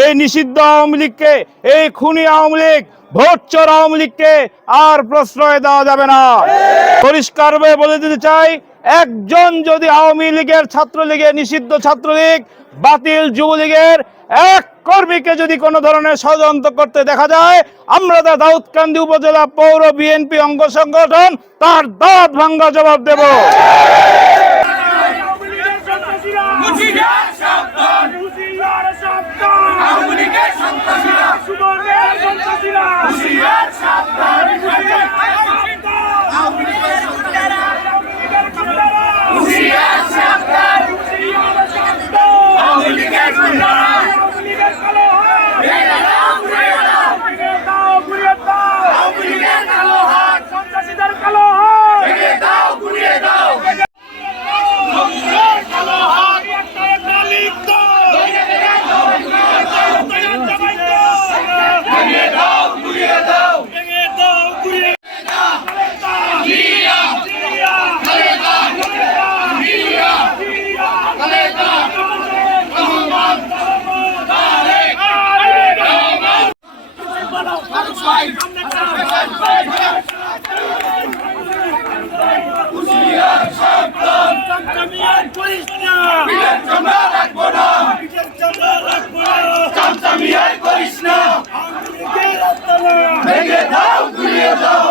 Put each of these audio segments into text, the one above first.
এই নিষিদ্ধ আওয়ামী লীগকে, এই খুনি আওয়ামী লীগ ভোটচোর আওয়ামী লীগকে আর প্রশ্রয় দেওয়া যাবে না। পরিষ্কারভাবে বলে দিতে চাই, একজন যদি আওয়ামী লীগের ছাত্রলীগের নিষিদ্ধ ছাত্রলীগ, বাতিল যুবলীগের এক কর্মীকে যদি কোনো ধরনের ষড়যন্ত্র করতে দেখা যায়, আমরা তা দাউদকান্দি উপজেলা পৌর বিএনপি অঙ্গ সংগঠন, তার দাঁত ভাঙ্গা জবাব দেব আওয়ামী লীগের সন্ত্রাসীরা হুঁশিয়ার সাবধান হুঁশিয়ার সাবধান আওয়ামী লীগের সন্ত্রাসীরা সুবর্ণের সন্ত্রাসীরা হুঁশিয়ার সাবধান আওয়ামী লীগের গুন্ডারা হুঁশিয়ার সাবধান হুঁশিয়ার সাবধান আওয়ামী লীগের গুন্ডারা আওয়ামী লীগের কালো হাত ভেঙে দাও ঘুরিয়ে দাও ঘুরিয়ে দাও ঘুরিয়ে দাও আওয়ামী লীগের কালো হাত সন্ত্রাসীদের কালো হাত ভেঙে দাও ঘুরিয়ে দাও কালো হাত একটা একটা লিখ দাও জবাই দাও ভেঙে দাও ঘুরিয়ে দাও ভেঙে দাও ঘুরিয়ে দাও জিয়া জিয়া খালেদা জিয়া জিয়া খালেদা রহমান তারেক রহমান হুঁশিয়ার সাবধান চামচামিয়ার করিস না পিঠের চামড়া রাখব না পিঠের চামড়া রাখব না চামচামিয়াই করিস না আওয়ামী লীগের আস্তানা ভেঙে দাও ঘুরিয়ে দাও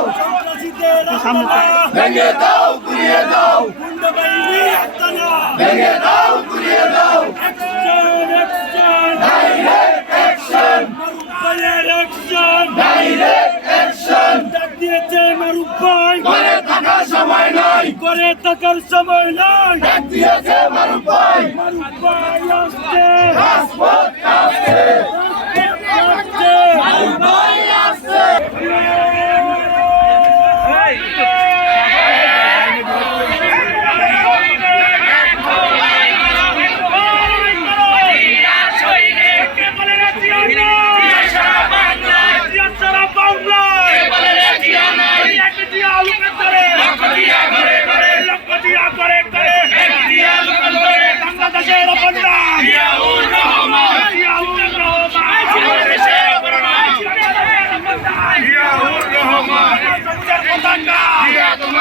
সন্ত্রাসীদের আস্তানা ভেঙে দাও ঘুরিয়ে দাও গুন্ডা বাহিনীর আস্তানা ভেঙে দাও ঘুরিয়ে দাও action action direct action Maruf ভাইয়ের অ্যাকশন ডাইরেক্ট অ্যাকশন ডাক দিয়েছে মারুফ ভাই করে থাকার সময় নাই করে থাকার সময় নয় ডাক দিয়েছে মারুফ ভাই মারুফ ভাই আসছে রাজপথ আসছে আসছে মারুফ ভাই আসছে বাংলাদেশের বন্ধা জিয়াউর রহমান জিয়াউর রহমান জিয়া তোমায় দেখা যায় আওয়ামী লীগের গুন্ডারা direct action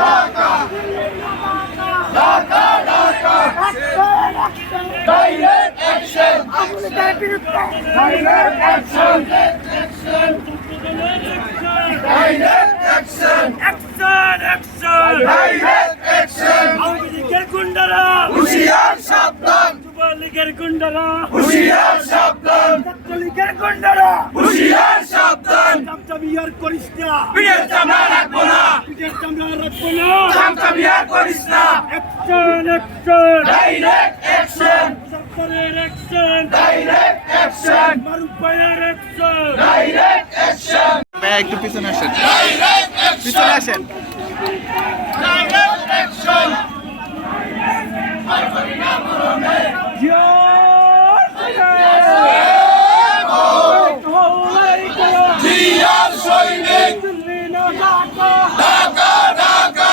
Dhaka Dhaka direct action direct action direct action direct action গুন্ডারা হুঁশিয়ার সাবধান যুবলীগের গুন্ডারা হুঁশিয়ার সাবধান হুঁশিয়ার সাবধান চামচামিয়ার করিস না। পিঠের চামড়া রাখব না। পিঠের চামড়া রাখব না। চামচামিয়ার করিস না। অ্যাকশন অ্যাকশন ডাইরেক্ট অ্যাকশন সরকারের অ্যাকশন ডাইরেক্ট অ্যাকশন মারুফ ভাইয়ের অ্যাকশন ডাইরেক্ট অ্যাকশন একটু পিছনে আসেন। ডাইরেক্ট পিছনে অ্যাকশন আসেন। ডাইরেক্ট অ্যাকশন জিয়ার সৈনিক ঢাকা ঢাকা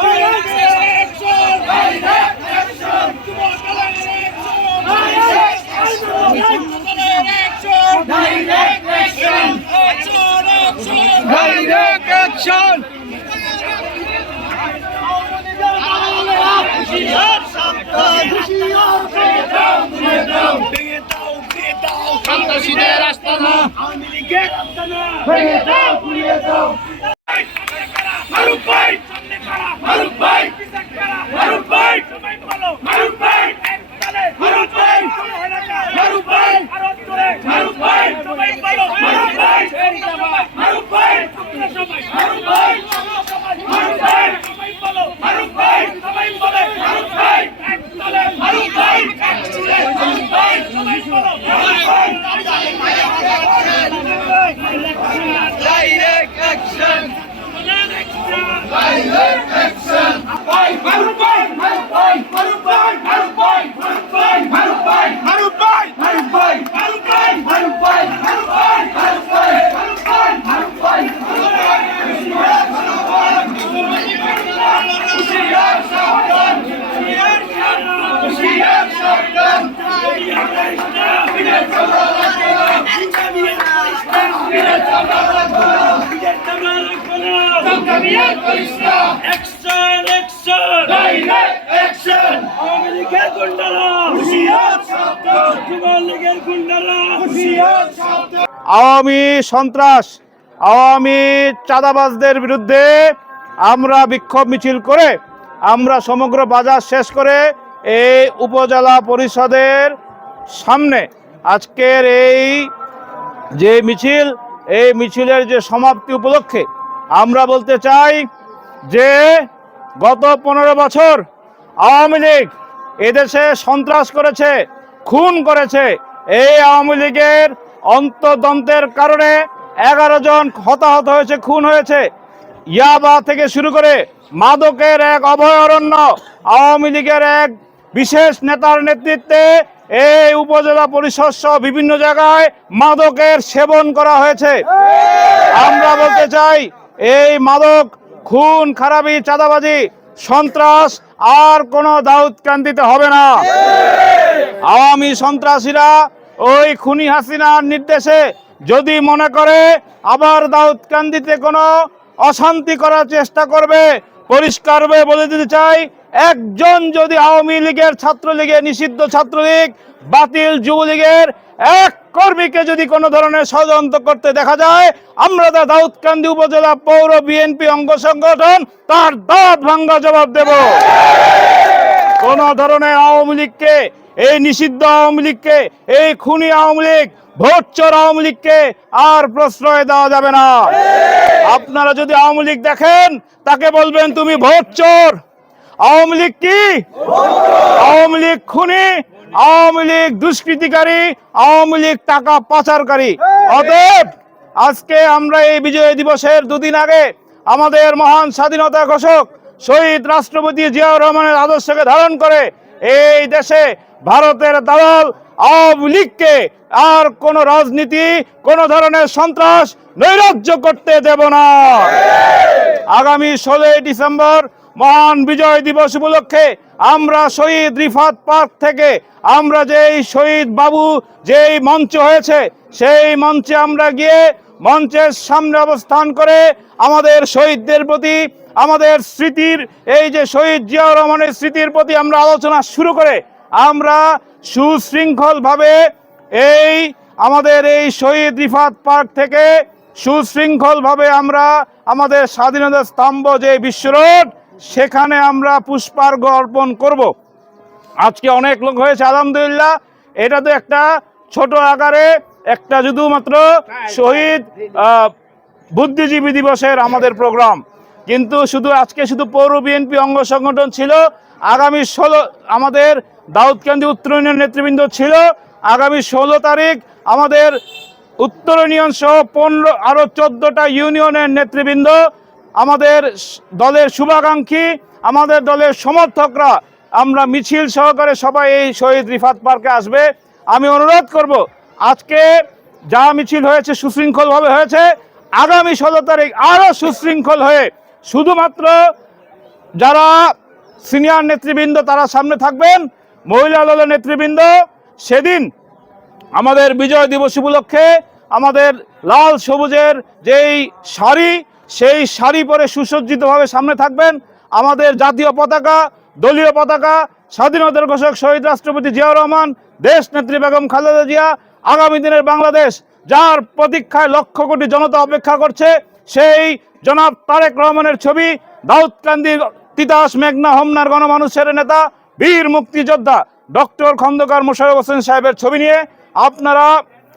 সন্ত্রাসীদের আস্তানা আওয়ামী লীগের আস্তানা। ভেঙে দাও পুড়িয়ে দাও ফারুক ভাই, আওয়ামী সন্ত্রাস আওয়ামী চাঁদাবাজদের বিরুদ্ধে আমরা বিক্ষোভ মিছিল করে আমরা সমগ্র বাজার শেষ করে এই উপজেলা পরিষদের সামনে আজকের এই যে মিছিল এই মিছিলের যে সমাপ্তি উপলক্ষে আমরা বলতে চাই যে গত পনেরো বছর আওয়ামী লীগ এদেশে সন্ত্রাস করেছে, খুন করেছে। এই আওয়ামী লীগের অন্তর্দন্তের কারণে এগারো জন হতাহত হয়েছে, খুন হয়েছে। ইয়াবা থেকে শুরু করে মাদকের এক অভয়ারণ্য, আওয়ামী লীগের এক বিশেষ নেতার নেতৃত্বে এই উপজেলা পরিষদ সহ বিভিন্ন জায়গায় মাদকের সেবন করা হয়েছে। আমরা বলতে চাই, এই মাদক, খুন, খারাপি, চাঁদাবাজি, সন্ত্রাস আর কোনো দাউদ কান্দিতে হবে না। আওয়ামী সন্ত্রাসীরা ওই খুনি হাসিনার নির্দেশে যদি মনে করে আবার দাউদকান্দিতে কোনো অশান্তি করার চেষ্টা করবে পরিষ্কারভাবে বলে দিতে চাই, একজন যদি আওয়ামী লীগের ছাত্রলীগের নিষিদ্ধ ছাত্রলীগ, বাতিল যুবলীগের এক কর্মীকে যদি কোনো ধরনের ষড়যন্ত্র করতে দেখা যায়, আমরা তা দাউদকান্দি উপজেলা পৌর বিএনপি অঙ্গ সংগঠন তার দাঁত ভাঙ্গা জবাব দেব। কোন ধরনের আওয়ামী লীগকে, এই নিষিদ্ধ আওয়ামী লীগকে, এই খুনি আওয়ামী লীগ, ভোটচোর আওয়ামী লীগকে আর প্রশ্রয় দেওয়া যাবে না। আপনারা যদি আওয়ামী লীগ দেখেন, তাকে বলবেন তুমি ভোটচোর। আওয়ামী লীগ কি? আওয়ামী লীগ খুনি, আওয়ামী লীগ দুষ্কৃতিকারী, আওয়ামী লীগ টাকা পাচারকারী। অতএব, আজকে আমরা এই বিজয় দিবসের দুদিন আগে আমাদের মহান স্বাধীনতা ঘোষক শহীদ রাষ্ট্রপতি জিয়াউর রহমানের আদর্শকে ধারণ করে এই দেশে ভারতের দালাল আওয়ামী লীগকে আর কোন রাজনীতি, কোন ধরনের সন্ত্রাস নৈরাজ্য করতে দেব না। আগামী ষোলোই ডিসেম্বর মহান বিজয় দিবস উপলক্ষে আমরা শহীদ রিফাত পার্ক থেকে আমরা যেই শহীদ বাবু, যেই মঞ্চ হয়েছে, সেই মঞ্চে আমরা গিয়ে মঞ্চের সামনে অবস্থান করে আমাদের শহীদদের প্রতি, আমাদের স্মৃতির, এই যে শহীদ জিয়াউর রহমানের স্মৃতির প্রতি আমরা আলোচনা শুরু করে, আমরা সুশৃঙ্খলভাবে এই আমাদের এই শহীদ রিফাত পার্ক থেকে সুশৃঙ্খলভাবে আমরা আমাদের স্বাধীনতা স্তম্ভ যে বিশ্ব রোড, সেখানে আমরা পুষ্পার্ঘ অর্পণ করব। আজকে অনেক লোক হয়েছে, আলহামদুলিল্লাহ। এটা তো একটা ছোট আকারে একটা শুধুমাত্র শহীদ বুদ্ধিজীবী দিবসের আমাদের প্রোগ্রাম। কিন্তু শুধু আজকে শুধু পৌর বিএনপি অঙ্গ সংগঠন ছিল, আগামী ষোলো, আমাদের দাউদকান্দি উত্তর ইউনিয়ন নেতৃবৃন্দ ছিল, আগামী ষোলো তারিখ আমাদের উত্তর ইউনিয়ন সহ পনেরো আরও চোদ্দোটা ইউনিয়নের নেতৃবৃন্দ, আমাদের দলের শুভাকাঙ্ক্ষী, আমাদের দলের সমর্থকরা, আমরা মিছিল সহকারে সবাই এই শহীদ রিফাত পার্কে আসবে। আমি অনুরোধ করব আজকে যা মিছিল হয়েছে সুশৃঙ্খলভাবে হয়েছে, আগামী ষোলো তারিখ আরও সুশৃঙ্খল হয়ে শুধুমাত্র যারা সিনিয়র নেতৃবৃন্দ তারা সামনে থাকবেন, মহিলা দলের নেতৃবৃন্দ, সেদিন আমাদের বিজয় দিবস উপলক্ষে আমাদের লাল সবুজের যেই শাড়ি, সেই শাড়ি পরে সুসজ্জিতভাবে সামনে থাকবেন আমাদের জাতীয় পতাকা, দলীয় পতাকা, স্বাধীনতার ঘোষক শহীদ রাষ্ট্রপতি জিয়াউর রহমান, দেশ নেত্রী বেগম খালেদা জিয়া আগামী দিনের বাংলাদেশ, যার প্রতীক্ষায় লক্ষ কোটি জনতা অপেক্ষা করছে, সেই জনাব তারেক রহমানের ছবি দাউদকান্দির তিতাস মেঘনা, হোমনার গণমানুষের নেতা, বীর মুক্তিযোদ্ধা, ডক্টর খন্দকার মোশারফ হোসেন সাহেবের ছবি নিয়ে আপনারা,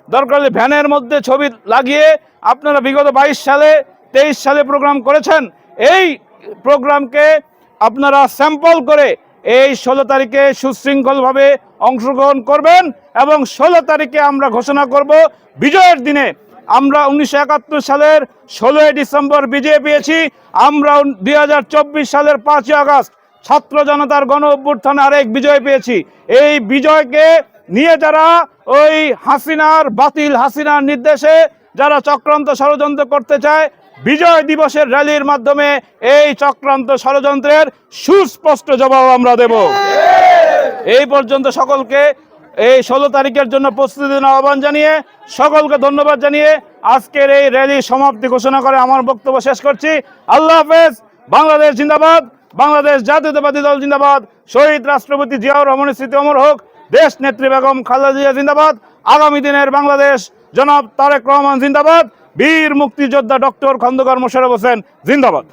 দরকার ভ্যানের মধ্যে ছবি লাগিয়ে আপনারা বিগত বাইশ সালে, তেইশ সালে প্রোগ্রাম করেছেন। এই প্রোগ্রামকে আপনারা স্যাম্পল করে এই ষোলো তারিখে সুশৃঙ্খলভাবে অংশগ্রহণ করবেন এবং ষোলো তারিখে আমরা ঘোষণা করব বিজয়ের দিনে। আমরা উনিশশো একাত্তর সালের ষোলোই ডিসেম্বর বিজয় পেয়েছি। আমরা দুই হাজার চব্বিশ সালের পাঁচই আগস্ট ছাত্র জনতার গণ অভ্যুত্থানে আরেক বিজয় পেয়েছি। এই বিজয়কে নিয়ে যারা ওই হাসিনার বাতিল হাসিনার নির্দেশে যারা চক্রান্ত ষড়যন্ত্র করতে চায় বিজয় দিবসের র্যালির মাধ্যমে এই চক্রান্ত ষড়যন্ত্রের সুস্পষ্ট জবাব আমরা দেব। এই পর্যন্ত সকলকে এই ষোলো তারিখের জন্য প্রস্তুতি আহ্বান জানিয়ে সকলকে ধন্যবাদ জানিয়ে আজকের এই র্যালি সমাপ্তি ঘোষণা করে আমার বক্তব্য শেষ করছি। আল্লাহ হাফেজ। বাংলাদেশ জিন্দাবাদ। বাংলাদেশ জাতীয়তাবাদী দল জিন্দাবাদ। শহীদ রাষ্ট্রপতি জিয়াউর রহমানের স্মৃতি অমর হোক। দেশ নেত্রী বেগম খালেদা জিয়া জিন্দাবাদ। আগামী দিনের বাংলাদেশ, জনাব তারেক রহমান জিন্দাবাদ। বীর মুক্তিযোদ্ধা ডক্টর খন্দকার মোশারফ হোসেন জিন্দাবাদ।